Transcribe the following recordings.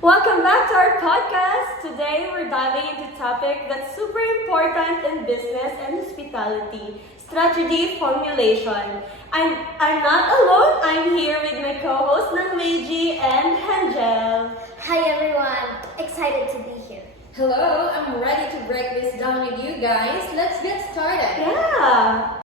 Welcome back to our podcast. Today we're diving into a topic that's super important in business and hospitality, strategy formulation. I'm not alone. I'm here with my co-host ng Meiji and Angel. Hi everyone, excited to be here. Hello, I'm ready to break this down with you guys. Let's get started. Yeah.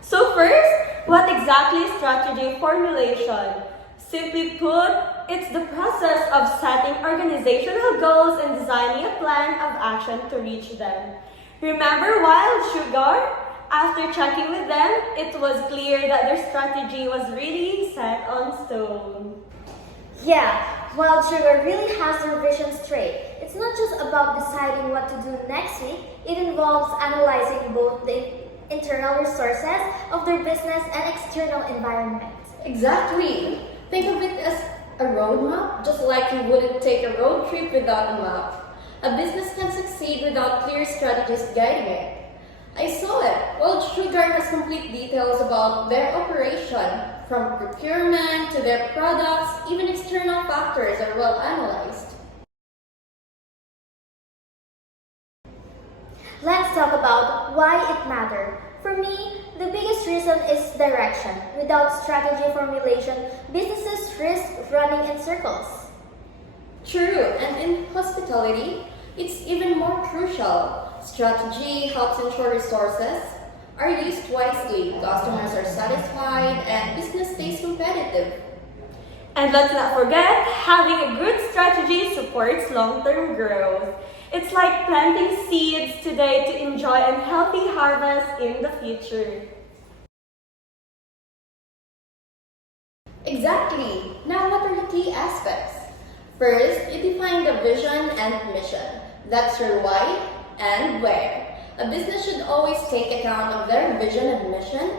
So first, what exactly is strategy formulation? Simply put, it's the process of setting organizational goals and designing a plan of action to reach them. Remember Wild Sugar? After checking with them, it was clear that their strategy was really set on stone. Yeah, Wild Sugar really has their vision straight. It's not just about deciding what to do next week, it involves analyzing both the internal resources of their business and external environment. Exactly. Think of it as a roadmap, just like you wouldn't take a road trip without a map. A business can succeed without clear strategies guiding it. I saw it. Wild Sugar has complete details about their operation, from procurement to their products, even external factors are well analyzed. Let's talk about why it matters. For me, the biggest reason is direction. Without strategy formulation, businesses risk running in circles. True, and in hospitality, it's even more crucial. Strategy helps ensure resources are used wisely, customers are satisfied, and business stays competitive. And let's not forget, having a good strategy supports long-term growth. It's like planting seeds today to enjoy a healthy harvest in the future. Exactly. Now, what are the key aspects? First, you define the vision and mission. That's your why and where. A business should always take account of their vision and mission.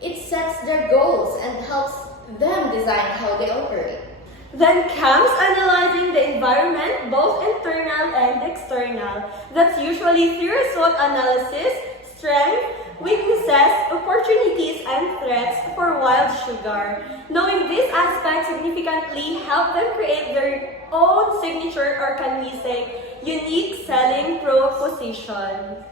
It sets their goals and helps them design how they operate. Then comes analyzing the environment, both internal and external. That's usually through SWOT analysis, strengths, weaknesses, opportunities, and threats for Wild Sugar. Knowing these aspects significantly help them create their own signature, or can we say, unique selling proposition.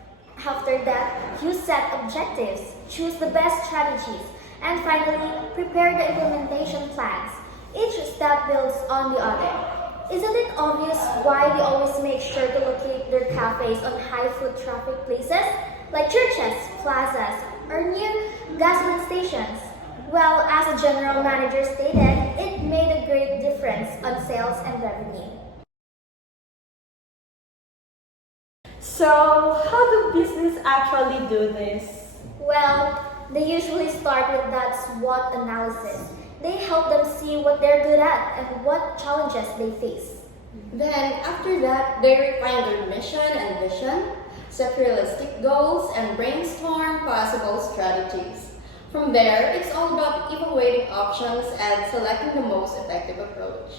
After that, you set objectives, choose the best strategies, and finally, prepare the implementation plans. Each step builds on the other. Isn't it obvious why they always make sure to locate their cafes on high foot traffic places like churches, plazas, or near gasoline stations? Well, as a general manager stated, it made a great difference on sales and revenue. So, how do business actually do this? Well, they usually start with that SWOT analysis. They help them see what they're good at and what challenges they face. Then, after that, they refine their mission and vision, set realistic goals, and brainstorm possible strategies. From there, it's all about evaluating options and selecting the most effective approach.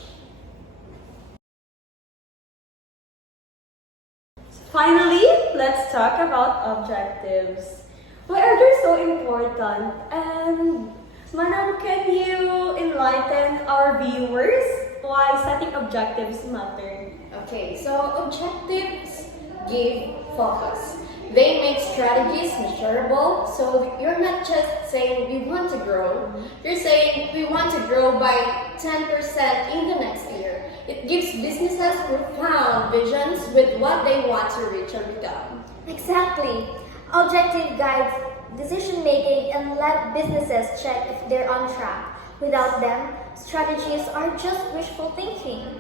Finally, let's talk about objectives. Why are they so important? And Manam, can you enlighten our viewers why setting objectives matter? Okay, so objectives give focus. They make strategies measurable, so you're not just saying we want to grow, you're saying we want to grow by 10% in the next year. It gives businesses profound visions with what they want to reach or become. Exactly. Objective guides decision making and let businesses check if they're on track. Without them, strategies are just wishful thinking.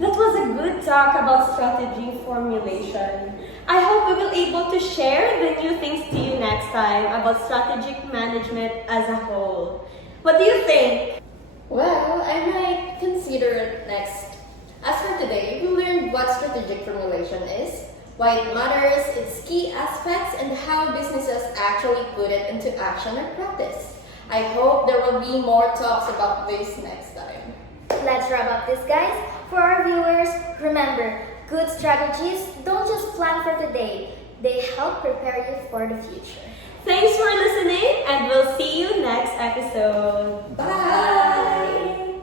That was a good talk about strategy formulation. I hope we will be able to share the new things to you next time about strategic management as a whole. What do you think? Well, I might consider it next. As for today, we learned what strategic formulation is, why it matters, its key aspects, and how businesses actually put it into action or practice. I hope there will be more talks about this next time. Let's wrap up this, guys. For our viewers, remember, good strategies don't just plan for today, they help prepare you for the future. Thanks for listening, and we'll see you next episode. Bye!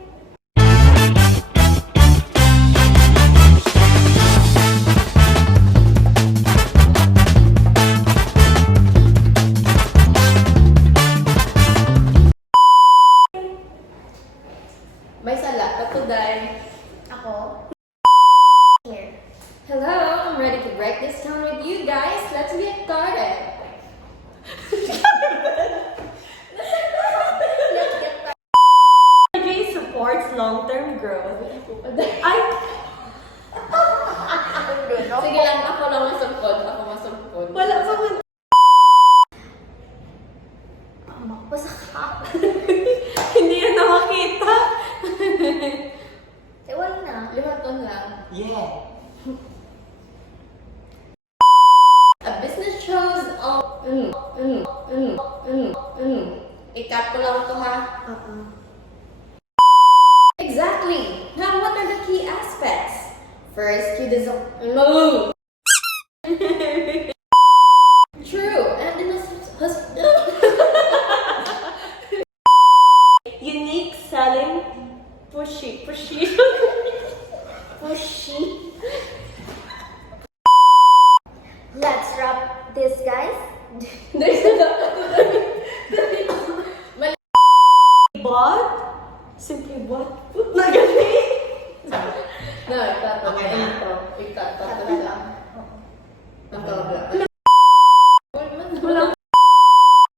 Ay! Sige lang, ako lang masugpod. Ako masugpod. Wala pa man. Makapasa ka. Hindi yan na makita. Wala na. Limaton lang. Yeah. A business shows all... Ikat ko lang ito ha. Exactly. Now, what are the key aspects? First, you design... No!